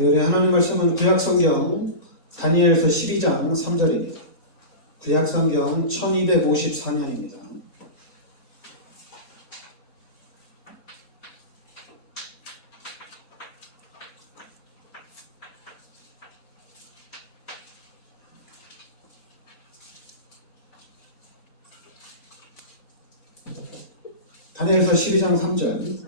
우리 하나님 말씀은 구약성경 다니엘서 12장 3절입니다. 구약성경 1254년입니다. 다니엘서 12장 3절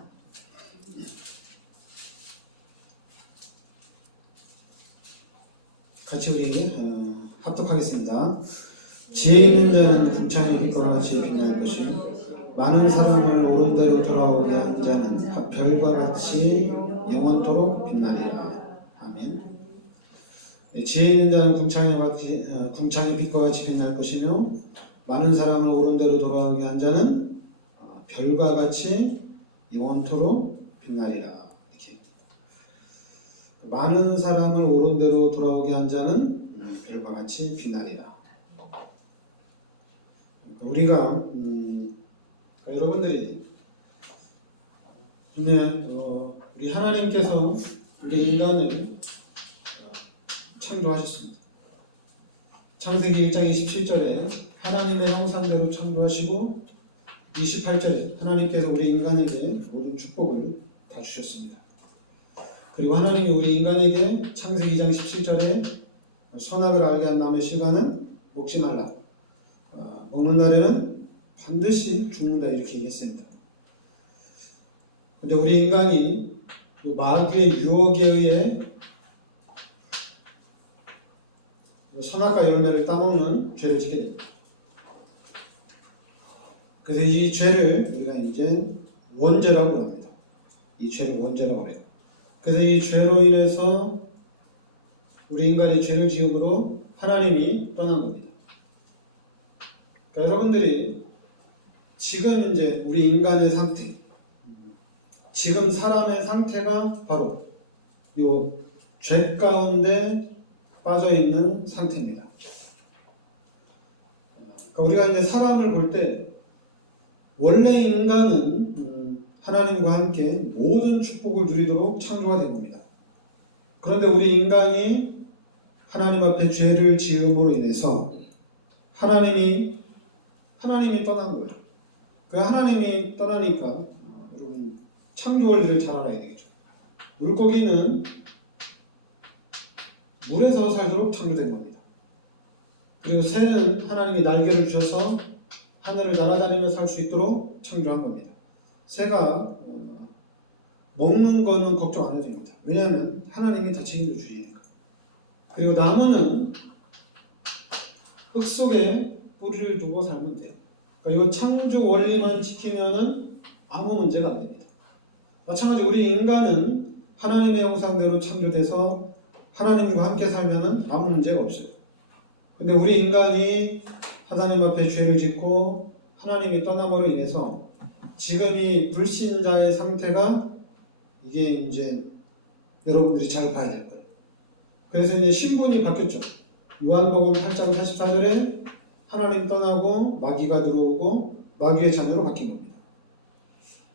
같이 우리 합독하겠습니다. 지혜 있는 자는 궁창에 빛과 지혜 빛날 것이 많은 사람을 옳은 대로 돌아오게 한 자는 별과 같이 영원토록 빛나리라. 아멘. 지혜 있는 자는 궁창의 빛과 같이 빛날 것이며 많은 사람을 옳은 대로 돌아오게 한 자는 별과 같이 영원토록 빛나리라. 이렇게. 많은 사람을 옳은 대로 돌아오게 한 자는 별과 같이 빛나리라. 우리가 여러분들이 우리 하나님께서 우리 인간을 창조하셨습니다. 창세기 1장 27절에 하나님의 형상대로 창조하시고 28절에 하나님께서 우리 인간에게 모든 축복을 다 주셨습니다. 그리고 하나님이 우리 인간에게 창세기 2장 17절에 선악을 알게 한 나무의 실과는 먹지 말라. 먹는 날에는 반드시 죽는다 이렇게 얘기했습니다. 근데 우리 인간이 마귀의 유혹에 의해 선악과 열매를 따먹는 죄를 짓게 됩니다. 그래서 이 죄를 우리가 이제 원죄라고 합니다. 이 죄를 원죄라고 해요. 그래서 이 죄로 인해서 우리 인간이 죄를 지음으로 하나님이 떠난 겁니다. 그러니까 여러분들이 지금 이제 우리 인간의 상태, 지금 사람의 상태가 바로 이 죄 가운데 빠져 있는 상태입니다. 그러니까 우리가 이제 사람을 볼 때 원래 인간은 하나님과 함께 모든 축복을 누리도록 창조가 된 겁니다. 그런데 우리 인간이 하나님 앞에 죄를 지음으로 인해서 하나님이 떠난 거예요. 그 하나님이 떠나니까 여러분 창조 원리를 잘 알아야 되겠죠. 물고기는 물에서 살도록 창조된 겁니다. 그리고 새는 하나님이 날개를 주셔서 하늘을 날아다니며 살 수 있도록 창조한 겁니다. 새가 먹는 거는 걱정 안 해도 됩니다. 왜냐하면 하나님이 다 책임져 주시니까. 그리고 나무는 흙 속에 뿌리를 두고 살면 돼요. 그러니까 이 창조 원리만 지키면은 아무 문제가 안 됩니다. 마찬가지로 우리 인간은 하나님의 형상대로 창조돼서 하나님과 함께 살면은 아무 문제가 없어요. 근데 우리 인간이 하나님 앞에 죄를 짓고 하나님이 떠남으로 인해서 지금 이 불신자의 상태가 이게 이제 여러분들이 잘 봐야 될 거예요. 그래서 이제 신분이 바뀌었죠. 요한복음 8장 44절에 하나님 떠나고 마귀가 들어오고 마귀의 자녀로 바뀐 겁니다.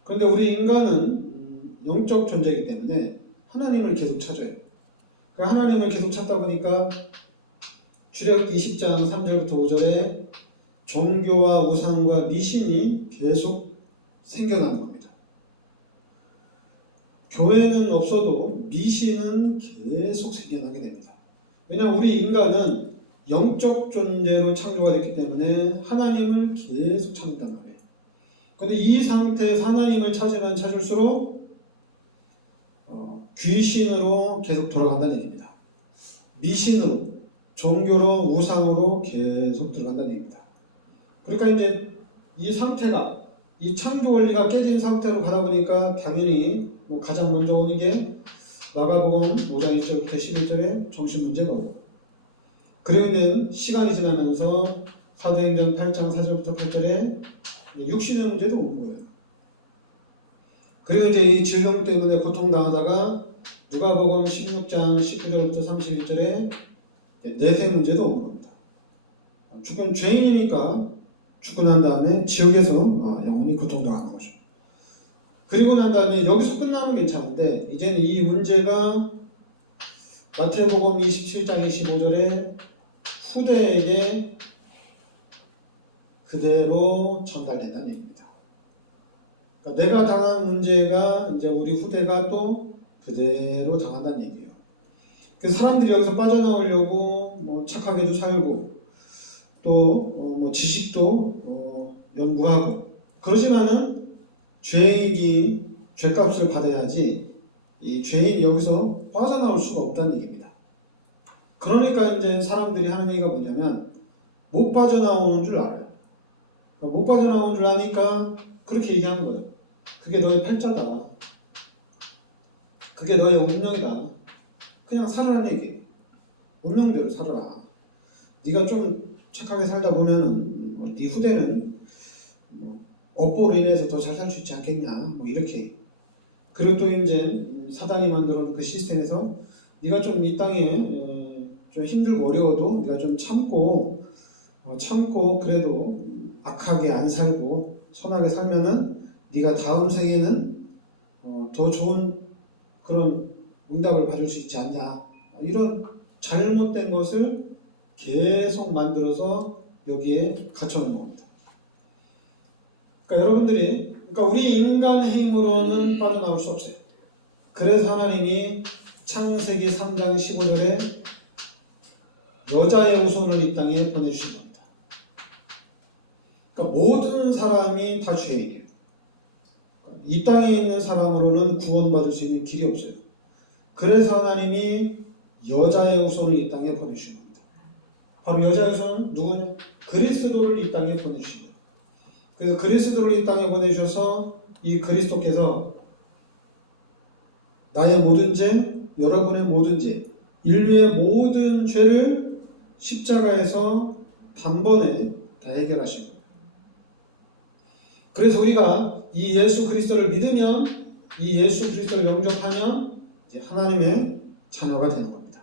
그런데 우리 인간은 영적 존재이기 때문에 하나님을 계속 찾아요. 그러니까 하나님을 계속 찾다 보니까 출애굽기 20장 3절부터 5절에 종교와 우상과 미신이 계속 생겨나는 겁니다. 교회는 없어도 미신은 계속 생겨나게 됩니다. 왜냐하면 우리 인간은 영적 존재로 창조가 됐기 때문에 하나님을 계속 찾는단 말이에요. 그런데 이 상태에서 하나님을 찾으면 찾을수록 귀신으로 계속 돌아간다는 얘기입니다. 미신으로, 종교로, 우상으로 계속 들어간다는 얘기입니다. 그러니까 이제 이 상태가, 이 창조 원리가 깨진 상태로 가다 보니까 당연히 가장 먼저 오는 게 마가복음 5장 1절부터 11절에 정신 문제가 오고, 그리고 이제 시간이 지나면서 사도행전 8장 4절부터 8절에 육신의 문제도 오는 거예요. 그리고 이제 이 질병 때문에 고통당하다가 누가복음 16장 19절부터 31절에 내세 문제도 오는 겁니다. 죽은 죄인이니까 죽고 난 다음에 지옥에서 영원히 고통당하는 거죠. 그리고 난 다음에 여기서 끝나면 괜찮은데 이제는 이 문제가 마태복음 27장 25절에 후대에게 그대로 전달된다는 얘기입니다. 그러니까 내가 당한 문제가 이제 우리 후대가 또 그대로 당한다는 얘기예요. 그래서 사람들이 여기서 빠져나오려고 뭐 착하게도 살고 또 뭐 지식도 연구하고 그러지만은 죄인이 죄값을 받아야지 이 죄인이 여기서 빠져나올 수가 없다는 얘기입니다. 그러니까 이제 사람들이 하는 얘기가 뭐냐면 못 빠져나오는 줄 알아요. 그러니까 못 빠져나오는 줄 아니까 그렇게 얘기하는 거예요. 그게 너의 팔자다. 그게 너의 운명이다. 그냥 살아라는 얘기. 운명대로 살아라. 네가 좀 착하게 살다 보면은 네 후대는 업보로 인해서 더 잘 살 수 있지 않겠냐. 뭐 이렇게. 그리고 또 이제 사단이 만들어놓은 그 시스템에서 네가 좀 이 땅에 좀 힘들고 어려워도 네가 좀 참고 그래도 악하게 안 살고 선하게 살면은 네가 다음 생에는 더 좋은 그런 응답을 받을 수 있지 않냐. 이런 잘못된 것을 계속 만들어서 여기에 갖춰놓은 겁니다. 그러니까 여러분들이 우리 인간의 힘으로는 빠져나올 수 없어요. 그래서 하나님이 창세기 3장 15절에 여자의 후손을 이 땅에 보내주신 겁니다. 그러니까 모든 사람이 다 죄인이에요. 이 땅에 있는 사람으로는 구원받을 수 있는 길이 없어요. 그래서 하나님이 여자의 후손을 이 땅에 보내주신 겁니다. 바로 여자의 후손은 누구냐? 그리스도를 이 땅에 보내주신 거예요. 그래서 그리스도를 이 땅에 보내주셔서 이 그리스도께서 나의 모든 죄, 여러분의 모든 죄, 인류의 모든 죄를 십자가에서 단번에 다 해결하신 거예요. 그래서 우리가 이 예수 그리스도를 믿으면, 이 예수 그리스도를 영접하면 이제 하나님의 자녀가 되는 겁니다.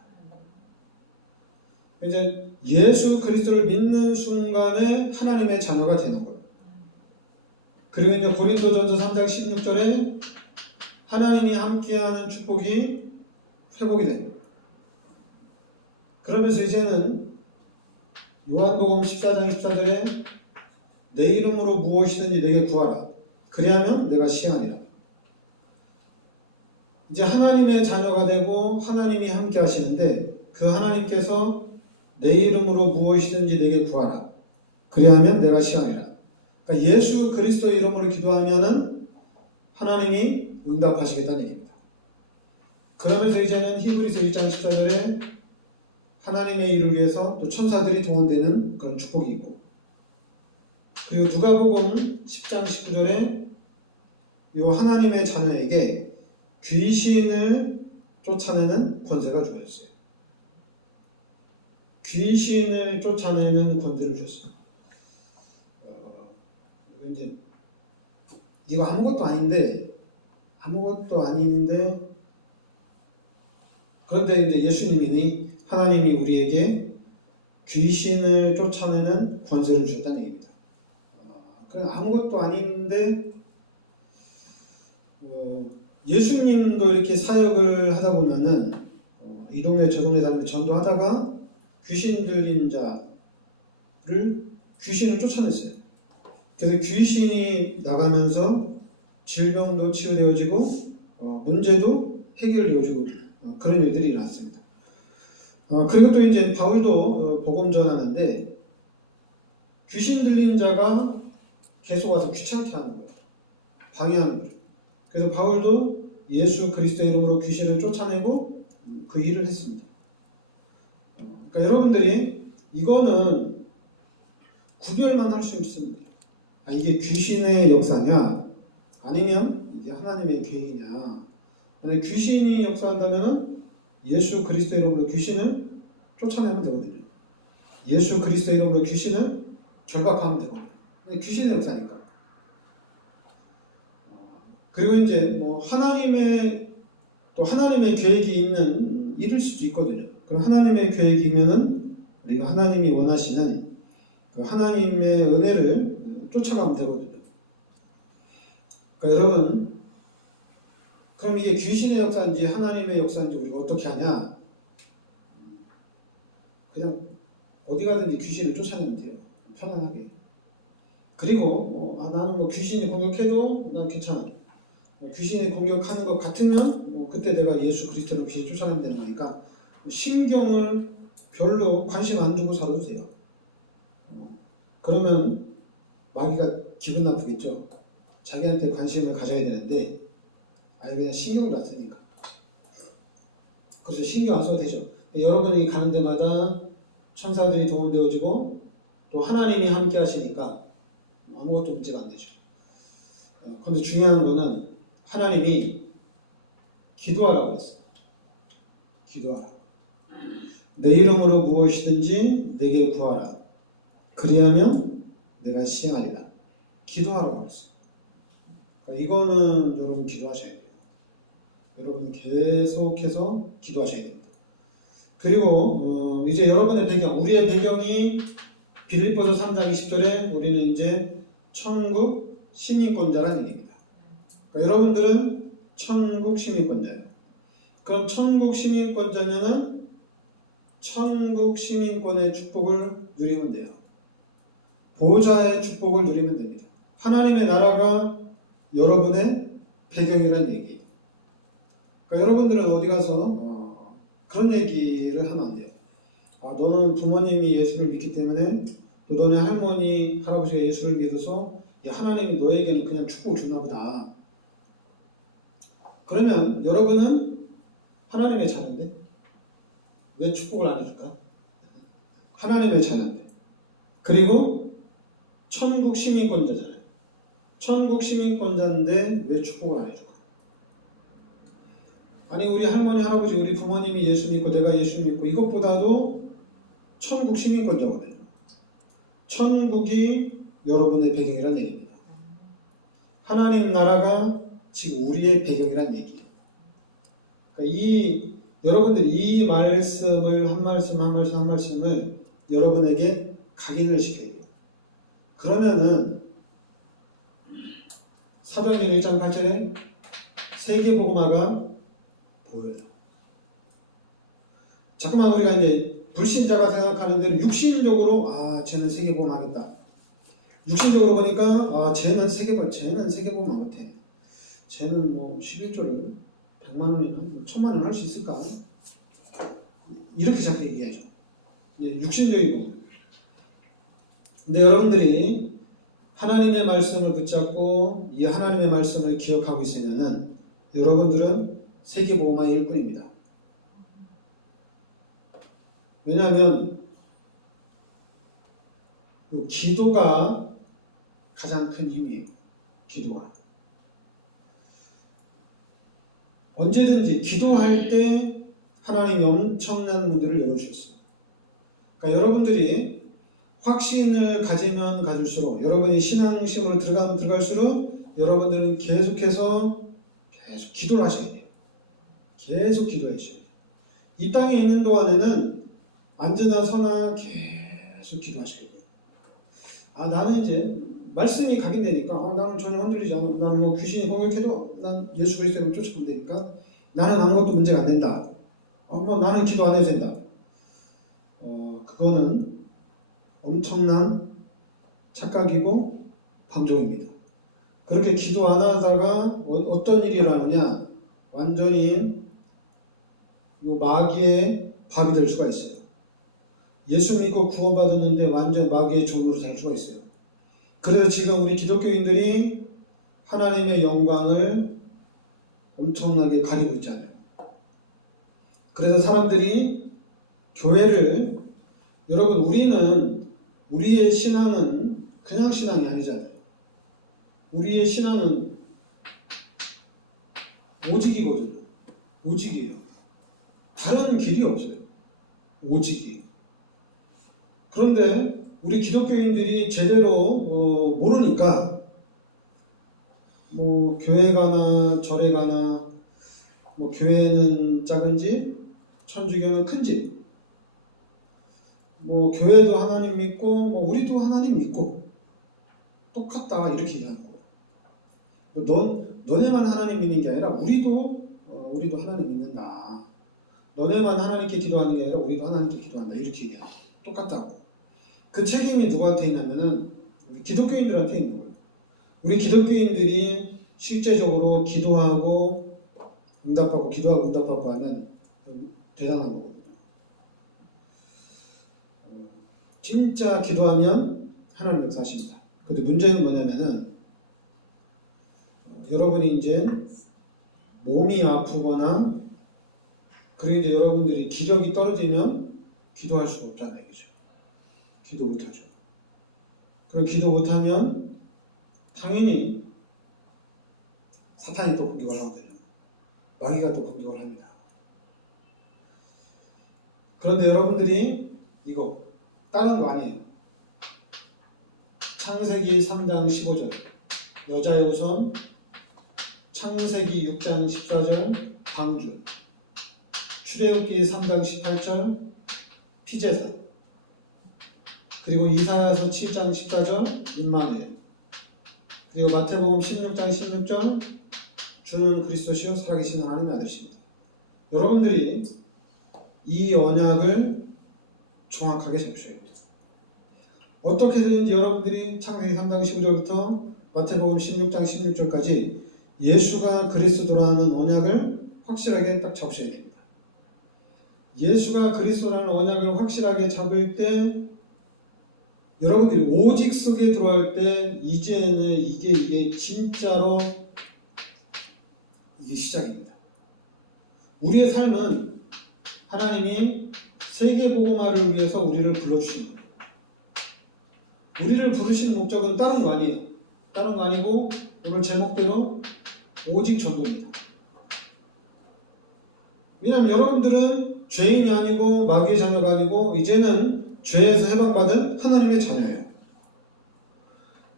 이제 예수 그리스도를 믿는 순간에 하나님의 자녀가 되는 거예요. 그리고 이제 고린도전서 3장 16절에 하나님이 함께하는 축복이 회복이 됩니다. 그러면서 이제는 요한복음 14장 14절에 내 이름으로 무엇이든지 내게 구하라. 그리하면 내가 시하니라. 이제 하나님의 자녀가 되고 하나님이 함께 하시는데 그 하나님께서 내 이름으로 무엇이든지 내게 구하라. 그리하면 내가 시하니라. 그러니까 예수 그리스도 이름으로 기도하면은 하나님이 응답하시겠다는 얘기입니다. 그러면서 이제는 히브리서 1장 14절에 하나님의 일을 위해서 또 천사들이 동원되는 그런 축복이 있고, 그리고 누가복음 10장 19절에 이 하나님의 자녀에게 귀신을 쫓아내는 권세가 주어졌어요. 귀신을 쫓아내는 권세를 주셨어요. 이제 이거 아무것도 아닌데 그런데 이제 예수님이 하나님이 우리에게 귀신을 쫓아내는 권세를 주셨다는 얘기입니다. 그냥 아무것도 아닌데 예수님도 이렇게 사역을 하다 보면은 이 동네 저 동네 다니면서 전도하다가 귀신 들린 자를 귀신을 쫓아냈어요. 그래서 귀신이 나가면서 질병도 치유되어지고 문제도 해결되어지고 그런 일들이 일어났습니다. 그리고 또 이제 바울도 복음 전하는데 귀신 들린 자가 계속 와서 귀찮게 하는 거예요. 방해하는 거예요. 그래서 바울도 예수 그리스도의 이름으로 귀신을 쫓아내고 그 일을 했습니다. 그러니까 여러분들이 이거는 구별만 할 수 있습니다. 이게 귀신의 역사냐 아니면 이게 하나님의 계획이냐. 만약 귀신이 역사한다면 예수 그리스도의 이름으로 귀신을 쫓아내면 되거든요. 예수 그리스도의 이름으로 귀신을 결박하면 되거든요. 귀신의 역사니까. 그리고 이제 하나님의 계획이 있는 일일 수도 있거든요. 그럼 하나님의 계획이면은 우리가 하나님이 원하시는 그 하나님의 은혜를 쫓아가면 되거든요. 그러니까 여러분, 그럼 이게 귀신의 역사인지 하나님의 역사인지 우리가 어떻게 하냐? 그냥 어디 가든지 귀신을 쫓아내면 돼요. 편안하게. 그리고 나는 뭐 귀신이 공격해도 난 괜찮아. 귀신이 공격하는 것 같으면 그때 내가 예수 그리스도로 귀신 쫓아내면 되는 거니까 신경을 별로 관심 안 두고 살아도 돼요. 그러면 마귀가 기분 나쁘겠죠. 자기한테 관심을 가져야 되는데 아예 그냥 신경을 안 쓰니까. 그래서 신경 안 써도 되죠. 여러분이 가는 데마다 천사들이 동원되어지고 또 하나님이 함께 하시니까 아무것도 문제가 안 되죠. 그런데 중요한 거는 하나님이 기도하라고 했어요. 기도하라. 내 이름으로 무엇이든지 내게 구하라. 그리하면 내가 시행하리라. 기도하라고 했어요. 그러니까 이거는 여러분 기도하셔야 돼요. 여러분 계속해서 기도하셔야 됩니다. 그리고 이제 여러분의 배경, 우리의 배경이 빌립보서 3장 20절에 우리는 이제 천국 시민권자라는 얘기입니다. 그러니까 여러분들은 천국 시민권자예요. 그럼 천국 시민권자면은 천국 시민권의 축복을 누리면 돼요. 보호자의 축복을 누리면 됩니다. 하나님의 나라가 여러분의 배경이라는 얘기예요. 그러니까 여러분들은 어디 가서 그런 얘기를 하면 안 돼요. 너는 부모님이 예수를 믿기 때문에 또 너네 할머니, 할아버지가 예수를 믿어서 하나님이 너에게는 그냥 축복을 주나 보다. 그러면 여러분은 하나님의 자녀인데 왜 축복을 안 해줄까? 하나님의 자녀인데. 그리고 천국 시민권자잖아요. 천국 시민권자인데 왜 축복을 안 해줄까? 아니 우리 할머니, 할아버지, 우리 부모님이 예수 믿고 내가 예수 믿고 이것보다도 천국 시민권자거든요. 천국이 여러분의 배경이란 얘기입니다. 하나님 나라가 지금 우리의 배경이란 얘기예요. 그러니까 여러분들이 이 말씀을 한 말씀을 여러분에게 각인을 시켜야 돼요. 그러면은 사도행전 1장 8절에 세계복음화가 보여요. 자꾸만 우리가 이제 불신자가 생각하는 데는 육신적으로 쟤는 세계복음하겠다. 육신적으로 보니까 쟤는 세계복음화 못해. 쟤는 뭐 11조를 100만 원이나 1000만 원 할 수 있을까? 이렇게 자꾸 얘기하죠. 육신적이고. 근데 여러분들이 하나님의 말씀을 붙잡고 이 하나님의 말씀을 기억하고 있으면은 여러분들은 세계복음화의 일꾼입니다. 왜냐하면 기도가 가장 큰 힘이에요. 기도가. 언제든지 기도할 때 하나님이 엄청난 문들을 열어주셨어요. 그러니까 여러분들이 확신을 가지면 가질수록 여러분이 신앙심으로 들어가면 들어갈수록 여러분들은 계속해서 계속 기도를 하셔야 돼요. 계속 기도하셔야 돼요. 이 땅에 있는 동안에는 앉으나 서나 계속 기도하셔야 돼요. 나는 이제 말씀이 각인되니까 나는 전혀 흔들리지 않아. 나는 뭐 귀신이 공격해도 난 예수 그리스도를 쫓아가면 되니까 나는 아무것도 문제가 안 된다. 나는 기도 안 해도 된다. 그거는 엄청난 착각이고 방종입니다. 그렇게 기도 안 하다가 어떤 일이 일어나느냐? 완전히 마귀의 밥이 될 수가 있어요. 예수 믿고 구원받았는데 완전 마귀의 종으로 될 수가 있어요. 그래서 지금 우리 기독교인들이 하나님의 영광을 엄청나게 가리고 있잖아요. 그래서 사람들이 교회를, 여러분 우리의 신앙은 그냥 신앙이 아니잖아요. 우리의 신앙은 오직이거든요. 오직이에요. 다른 길이 없어요. 오직이. 그런데 우리 기독교인들이 제대로 모르니까 교회 가나 절에 가나 교회는 작은 집, 천주교는 큰 집, 교회도 하나님 믿고 우리도 하나님 믿고 똑같다 이렇게 얘기하는 거예요. 너네만 하나님 믿는 게 아니라 우리도 하나님 믿는다. 너네만 하나님께 기도하는 게 아니라 우리도 하나님께 기도한다. 이렇게 얘기해요. 똑같다고. 그 책임이 누구한테 있냐면은 우리 기독교인들한테 있는 거예요. 우리 기독교인들이 실제적으로 기도하고 응답받고 기도하고 응답받고 하면 대단한 거거든요. 진짜 기도하면 하나님 역사하십니다. 근데 문제는 뭐냐면은 여러분이 이제 몸이 아프거나 그리고 이제 여러분들이 기력이 떨어지면 기도할 수가 없잖아요. 그죠? 기도 못하죠. 그럼 기도 못하면 당연히 사탄이 또 공격을 하거든요. 마귀가 또 공격을 합니다. 그런데 여러분들이 이거 다른 거 아니에요. 창세기 3장 15절 여자의 우선, 창세기 6장 14절 방주, 출애굽기 3장 18절 피제사, 그리고 이사야서 7장 14절 임마누엘, 그리고 마태복음 16장 16절 주는 그리스도시요 살아계신 하나님의 아들이십니다. 여러분들이 이 언약을 정확하게 잡으셔야 돼요. 어떻게든지 여러분들이 창세기 3장 15절부터 마태복음 16장 16절까지 예수가 그리스도라는 언약을 확실하게 딱 잡으셔야 됩니다. 예수가 그리스도라는 언약을 확실하게 잡을 때 여러분들이 오직 속에 들어갈 때 이제는 이게 진짜로 이게 시작입니다. 우리의 삶은 하나님이 세계복음화를 위해서 우리를 불러주신 거예요. 우리를 부르시는 목적은 다른 거 아니에요. 다른 거 아니고 오늘 제목대로 오직 전도입니다. 왜냐하면 여러분들은 죄인이 아니고 마귀의 자녀가 아니고 이제는 죄에서 해방받은 하나님의 자녀예요.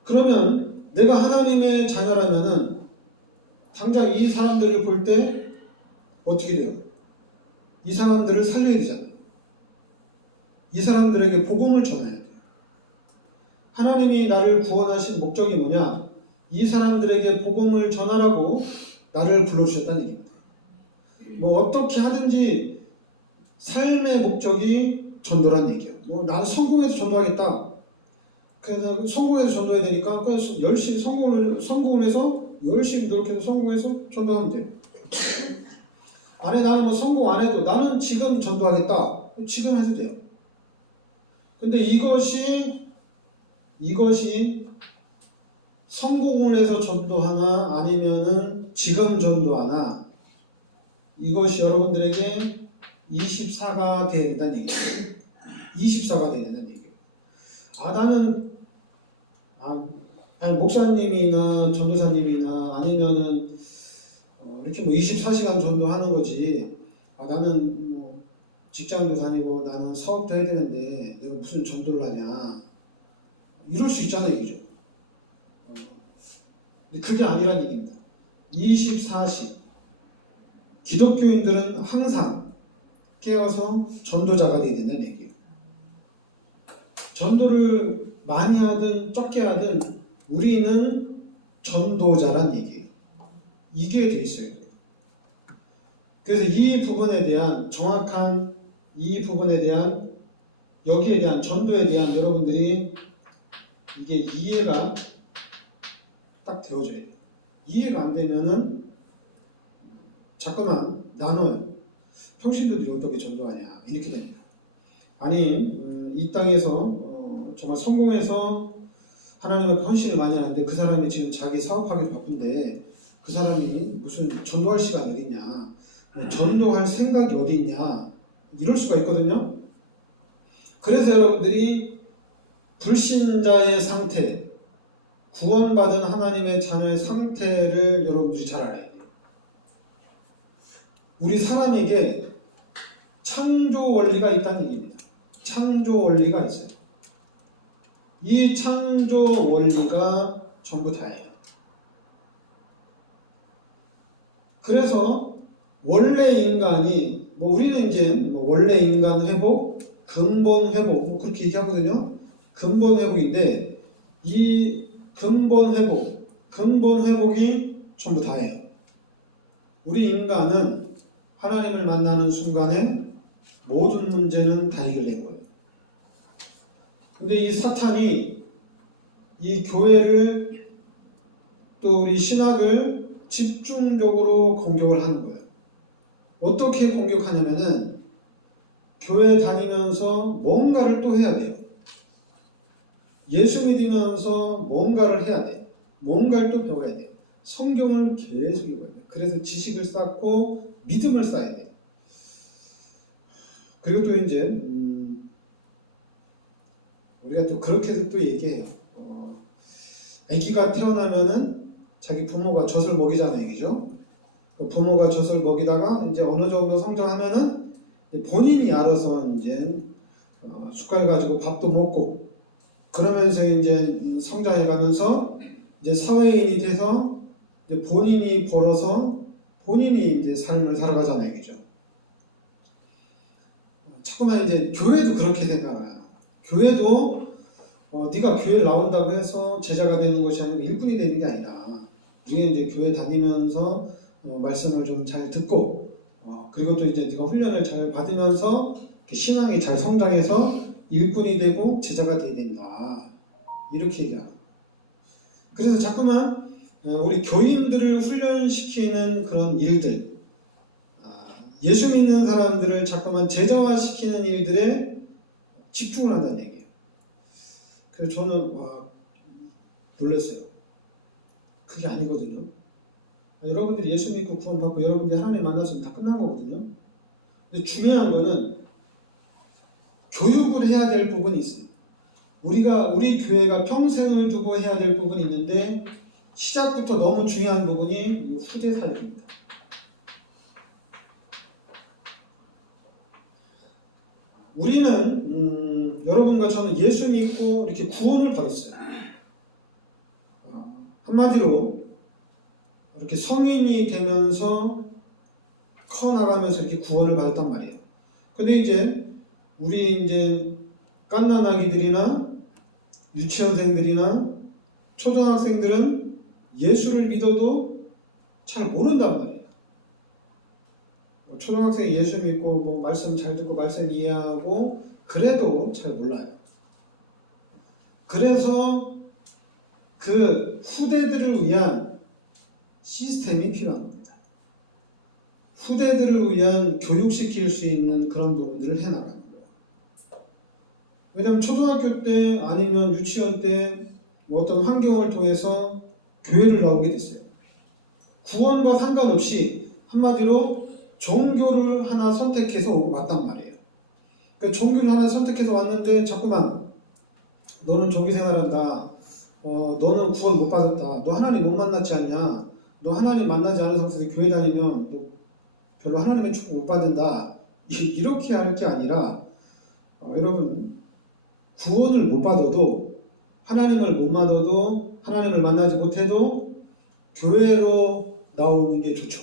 그러면 내가 하나님의 자녀라면은 당장 이 사람들을 볼 때 어떻게 돼요? 이 사람들을 살려야 되잖아요. 이 사람들에게 복음을 전해야 돼요. 하나님이 나를 구원하신 목적이 뭐냐? 이 사람들에게 복음을 전하라고 나를 불러주셨다는 얘기입니다. 뭐 어떻게 하든지 삶의 목적이 전도란 얘기예요. 뭐 나는 성공해서 전도하겠다. 그래서 성공해서 전도해야 되니까 그래서 열심히 성공을 해서 열심히 노력해서 성공해서 전도하면 돼요. 아니 나는 뭐 성공 안 해도 나는 지금 전도하겠다. 지금 해도 돼요. 근데 이것이 성공을 해서 전도하나 아니면은 지금 전도하나 이것이 여러분들에게 24가 돼야 된다는 얘기예요. 24가 돼야 된다는 얘기예요. 나는 아니 목사님이나 전도사님이나 아니면은 이렇게 뭐 24시간 전도하는 거지. 나는 뭐 직장도 다니고 나는 사업도 해야 되는데 내가 무슨 전도를 하냐. 이럴 수 있잖아요, 그죠? 근데 그게 아니란 얘기입니다. 24시. 기독교인들은 항상 깨어서 전도자가 되어야 된다는 얘기예요. 전도를 많이 하든 적게 하든 우리는 전도자란 얘기예요. 이게 돼 있어요. 그래서 이 부분에 대한 정확한 이 부분에 대한 여기에 대한 전도에 대한 여러분들이 이게 이해가 딱 되어져야 돼요. 이해가 안 되면은 자꾸만 나눠요. 평신도들이 어떻게 전도하냐 이렇게 됩니다. 아니 이 땅에서 정말 성공해서 하나님 앞에 헌신을 많이 하는데 그 사람이 지금 자기 사업하기도 바쁜데 그 사람이 무슨 전도할 시간이 어딨냐, 전도할 생각이 어디 있냐 이럴 수가 있거든요. 그래서 여러분들이 불신자의 상태, 구원받은 하나님의 자녀의 상태를 여러분들이 잘 알아야 돼요. 우리 사람에게 창조 원리가 있다는 얘기입니다. 창조 원리가 있어요. 이 창조 원리가 전부 다예요. 그래서 원래 인간이 우리는 이제 원래 인간 회복, 근본 회복 그렇게 얘기하거든요. 근본 회복인데 이 근본 회복이 전부 다예요. 우리 인간은 하나님을 만나는 순간에 모든 문제는 다 해결된 거예요. 근데 이 사탄이 이 교회를 또 우리 신학을 집중적으로 공격을 하는 거예요. 어떻게 공격하냐면은 교회 다니면서 뭔가를 또 해야 돼요. 예수 믿으면서 뭔가를 해야 돼요. 뭔가를 또 배워야 돼요. 성경을 계속 읽어야 돼요. 그래서 지식을 쌓고 믿음을 쌓아야 돼요. 그리고 또 이제 우리가 또 그렇게도 또 얘기해요. 아기가 태어나면은 자기 부모가 젖을 먹이잖아요, 그죠? 부모가 젖을 먹이다가 이제 어느 정도 성장하면은 본인이 알아서 이제 숟갈 가지고 밥도 먹고 그러면서 이제 성장해 가면서 이제 사회인이 돼서 이제 본인이 벌어서 본인이 이제 삶을 살아가잖아요, 그죠? 자꾸만 이제 교회도 그렇게 생각해요. 교회도 네가 교회를 나온다고 해서 제자가 되는 것이 아니고 일꾼이 되는 게 아니라 우리가 이제 교회 다니면서 말씀을 좀 잘 듣고 그리고 또 이제 네가 훈련을 잘 받으면서 신앙이 잘 성장해서 일꾼이 되고 제자가 되어야 된다. 이렇게 얘기하는 거예요. 그래서 자꾸만 우리 교인들을 훈련시키는 그런 일들, 예수 믿는 사람들을 자꾸만 제자화시키는 일들에 집중을 한다는 얘기예요. 그래서 저는 놀랐어요. 그게 아니거든요. 여러분들이 예수 믿고 구원받고 여러분들이 하나님 만났으면 다 끝난 거거든요. 근데 중요한 거는 교육을 해야 될 부분이 있습니다. 우리 교회가 평생을 두고 해야 될 부분이 있는데 시작부터 너무 중요한 부분이 후대 사역입니다. 우리는 여러분과 저는 예수 믿고 이렇게 구원을 받았어요. 한마디로 이렇게 성인이 되면서 커나가면서 이렇게 구원을 받았단 말이에요. 근데 이제 우리 이제 갓난아기들이나 유치원생들이나 초등학생들은 예수를 믿어도 잘 모른단 말이에요. 초등학생이 예수 믿고 말씀 잘 듣고 말씀 이해하고 그래도 잘 몰라요. 그래서 그 후대들을 위한 시스템이 필요한 겁니다. 후대들을 위한 교육시킬 수 있는 그런 부분들을 해나가는 거예요. 왜냐하면 초등학교 때 아니면 유치원 때 어떤 환경을 통해서 교회를 나오게 됐어요. 구원과 상관없이 한마디로 종교를 하나 선택해서 왔단 말이에요. 그러니까 종교를 하나 선택해서 왔는데 자꾸만 너는 종교 생활한다. 너는 구원 못 받았다. 너 하나님 못 만났지 않냐. 너 하나님 만나지 않은 상태에서 교회 다니면 너 별로 하나님의 축복 못 받는다. 이렇게 할 게 아니라 여러분 구원을 못 받아도 하나님을 못 만나도 하나님을 만나지 못해도 교회로 나오는 게 좋죠.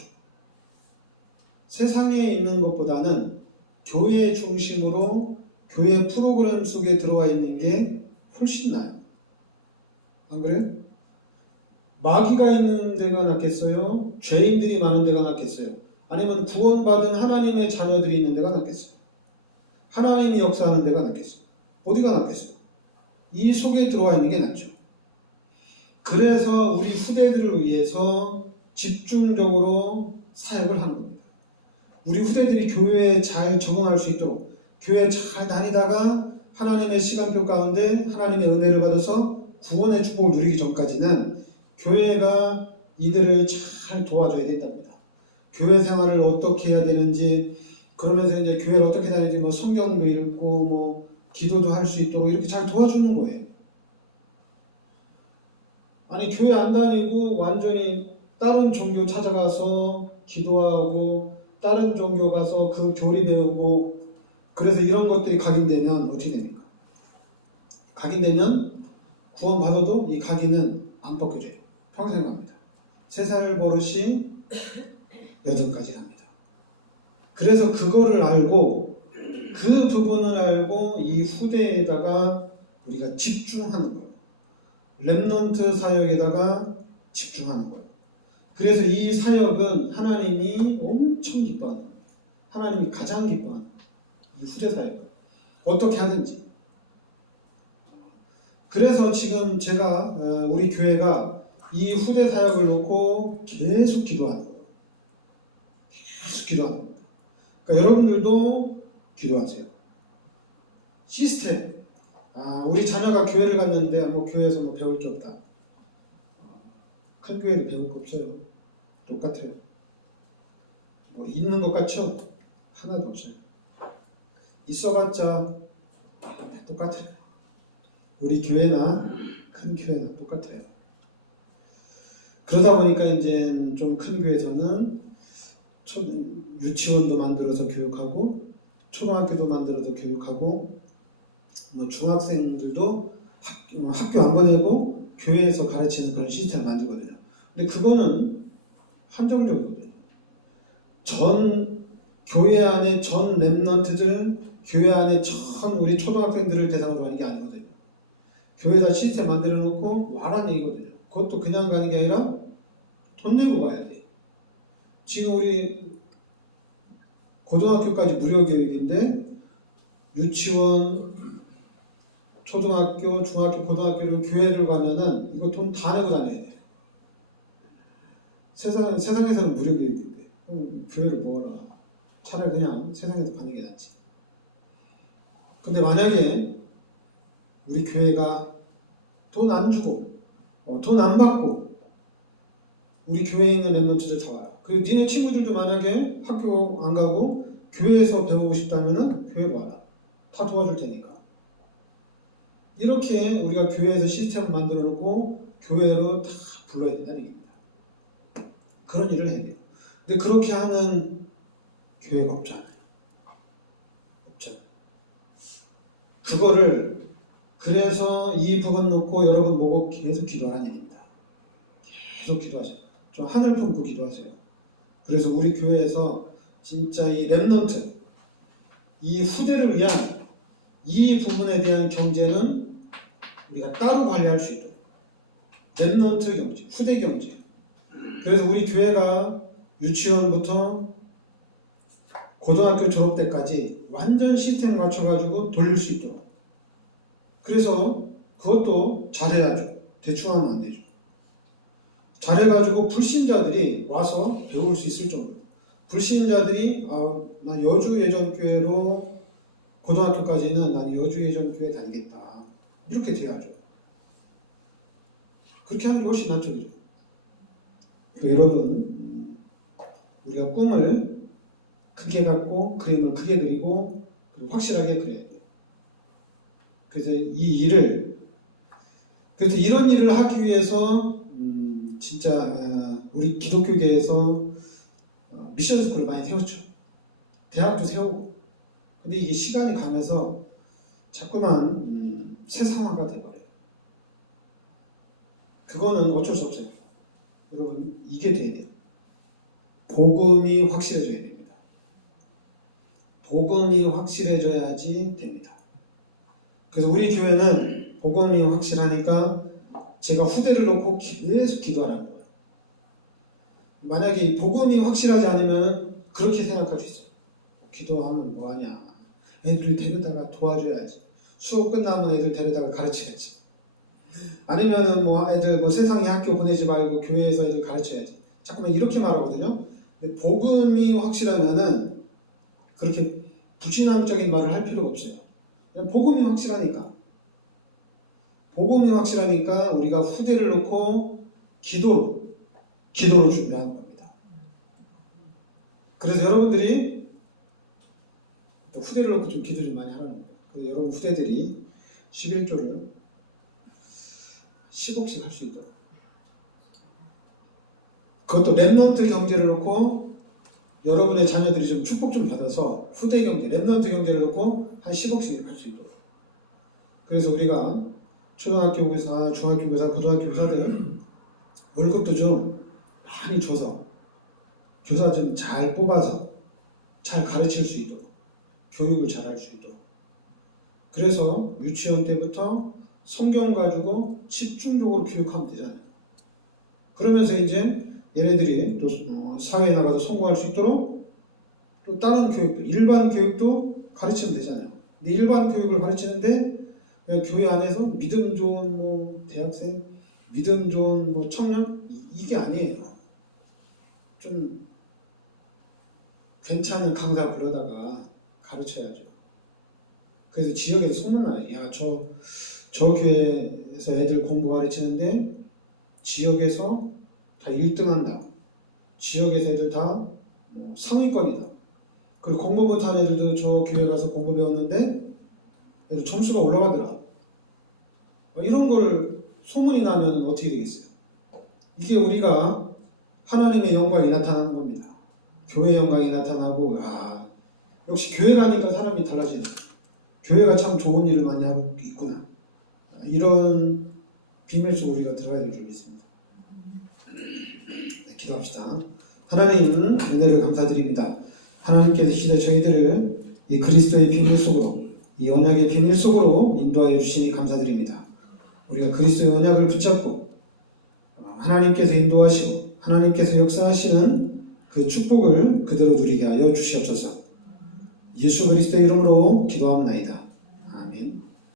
세상에 있는 것보다는 교회 중심으로 교회 프로그램 속에 들어와 있는 게 훨씬 나아요. 안 그래요? 마귀가 있는 데가 낫겠어요? 죄인들이 많은 데가 낫겠어요? 아니면 구원받은 하나님의 자녀들이 있는 데가 낫겠어요? 하나님이 역사하는 데가 낫겠어요? 어디가 낫겠어요? 이 속에 들어와 있는 게 낫죠. 그래서 우리 후대들을 위해서 집중적으로 사역을 하는 겁니다. 우리 후대들이 교회에 잘 적응할 수 있도록 교회에 잘 다니다가 하나님의 시간표 가운데 하나님의 은혜를 받아서 구원의 축복을 누리기 전까지는 교회가 이들을 잘 도와줘야 된답니다. 교회 생활을 어떻게 해야 되는지 그러면서 이제 교회를 어떻게 다니는지 성경도 읽고 기도도 할 수 있도록 이렇게 잘 도와주는 거예요. 아니 교회 안 다니고 완전히 다른 종교 찾아가서 기도하고 다른 종교 가서 그 교리 배우고 그래서 이런 것들이 각인되면 어떻게 됩니까? 각인되면 구원받아도 이 각인은 안 벗겨져요. 평생 갑니다. 3살 버릇이 8까지 갑니다. 그래서 그거를 알고 그 부분을 알고 이 후대에다가 우리가 집중하는 거예요. 렘넌트 사역에다가 집중하는 거예요. 그래서 이 사역은 하나님이 엄청 기뻐하는 거예요. 하나님이 가장 기뻐하는 이 후대사역. 어떻게 하든지. 그래서 지금 제가 우리 교회가 이 후대사역을 놓고 계속 기도하는 거예요. 계속 기도하는 겁니다. 그러니까 여러분들도 기도하세요. 시스템. 우리 자녀가 교회를 갔는데 뭐 교회에서 뭐 배울 게 없다. 큰 교회도 배울 거 없어요. 똑같아요. 뭐 있는 것 같죠? 하나도 없어요. 있어봤자 똑같아요. 우리 교회나 큰 교회나 똑같아요. 그러다 보니까 이제 좀 큰 교회에서는 유치원도 만들어서 교육하고 초등학교도 만들어서 교육하고 뭐 중학생들도 학교 안 보내고 교회에서 가르치는 그런 시스템을 만들거든요. 근데 그거는 한정적이거든요. 교회 안에 전 랩런트들, 교회 안에 전 우리 초등학생들을 대상으로 하는 게 아니거든요. 교회에다 시스템 만들어 놓고 와라는 얘기거든요. 그것도 그냥 가는 게 아니라 돈 내고 가야 돼. 지금 우리 고등학교까지 무료 교육인데 유치원, 초등학교, 중학교, 고등학교를 교회를 가면은 이거 돈 다 내고 다녀야 돼. 세상에서는 무료 교육인데 그럼 교회를 뭐하라. 차라리 그냥 세상에서 가는 게 낫지. 근데 만약에 우리 교회가 돈 안 주고 돈 안 받고 우리 교회에 있는 랩런트들 다 와요. 그리고 니네 친구들도 만약에 학교 안 가고 교회에서 배우고 싶다면은 교회로 와라. 다 도와줄 테니까. 이렇게 우리가 교회에서 시스템을 만들어 놓고 교회로 다 불러야 된다는 얘기입니다. 그런 일을 해야 돼요. 근데 그렇게 하는 교회가 없잖아요. 없잖아요. 그거를 그래서 이 부분 놓고 여러분 보고 계속 기도하라는 얘기입니다. 계속 기도하세요. 좀 하늘 품고 기도하세요. 그래서 우리 교회에서 진짜 이 랩런트, 이 후대를 위한 이 부분에 대한 경제는 우리가 따로 관리할 수 있도록 랩런트 경제, 후대 경제. 그래서 우리 교회가 유치원부터 고등학교 졸업 때까지 완전 시스템 맞춰가지고 돌릴 수 있도록. 그래서 그것도 잘해야죠. 대충 하면 안 되죠. 잘해가지고 불신자들이 와서 배울 수 있을 정도. 불신자들이 나 여주예전교회로 고등학교까지는 난 여주예전교회 다니겠다. 이렇게 돼야죠. 그렇게 하는 게 훨씬 낫죠. 여러분, 우리가 꿈을 크게 갖고 그림을 크게 그리고 확실하게 그려야 돼요. 그래서 그래서 이런 일을 하기 위해서 진짜 우리 기독교계에서 미션 스쿨을 많이 세웠죠. 대학도 세우고. 근데 이게 시간이 가면서 자꾸만 세상화가 돼버려요. 그거는 어쩔 수 없어요. 여러분, 이게 돼야 돼요. 복음이 확실해져야 됩니다. 복음이 확실해져야지 됩니다. 그래서 우리 교회는 복음이 확실하니까 제가 후대를 놓고 계속 기도하라는 거예요. 만약에 복음이 확실하지 않으면 그렇게 생각할 수 있어요. 기도하면 뭐하냐. 애들 데려다가 도와줘야지. 수업 끝나면 애들 데려다가 가르쳐야지. 아니면은 애들 세상에 학교 보내지 말고 교회에서 애들 가르쳐야지. 자꾸만 이렇게 말하거든요. 근데 복음이 확실하면은 그렇게 부진함적인 말을 할 필요가 없어요. 그냥 복음이 확실하니까. 복음이 확실하니까 우리가 후대를 놓고 기도로 준비하는 겁니다. 그래서 여러분들이 후대를 놓고 좀 기도 좀 많이 하라는 거예요. 그래서 여러분 후대들이 11조를 10억씩 할 수 있도록. 그것도 랩런트 경제를 놓고 여러분의 자녀들이 좀 축복 좀 받아서 후대 경제, 랩런트 경제를 놓고 한 10억씩 할 수 있도록. 그래서 우리가 초등학교 교사, 중학교 교사, 고등학교 교사들 월급도 좀 많이 줘서 교사 좀 잘 뽑아서 잘 가르칠 수 있도록 교육을 잘 할 수 있도록. 그래서 유치원 때부터 성경 가지고 집중적으로 교육하면 되잖아요. 그러면서 이제 얘네들이 또 사회에 나가서 성공할 수 있도록 또 다른 교육도, 일반 교육도 가르치면 되잖아요. 근데 일반 교육을 가르치는데 그냥 교회 안에서 믿음 좋은 뭐 대학생, 믿음 좋은 뭐 청년 이게 아니에요. 좀 괜찮은 강사 불러다가 가르쳐야죠. 그래서 지역에서 소문나요. 야, 저 교회에서 애들 공부 가르치는데 지역에서 다 1등 한다. 지역에서 애들 다 뭐 상위권이다. 그리고 공부 못한 애들도 저 교회 가서 공부 배웠는데 애들 점수가 올라가더라. 이런 걸 소문이 나면 어떻게 되겠어요? 이게 우리가 하나님의 영광이 나타나는 겁니다. 교회 영광이 나타나고 역시 교회 가니까 사람이 달라지네. 교회가 참 좋은 일을 많이 하고 있구나. 이런 비밀 속 우리가 들어가야 될 줄 믿습니다. 네, 기도합시다. 하나님 은혜를 감사드립니다. 하나님께서 시대 저희들을 이 그리스도의 비밀 속으로, 이 언약의 비밀 속으로 인도하여 주시니 감사드립니다. 우리가 그리스도의 언약을 붙잡고 하나님께서 인도하시고 하나님께서 역사하시는 그 축복을 그대로 누리게 하여 주시옵소서. 예수 그리스도의 이름으로 기도합나이다.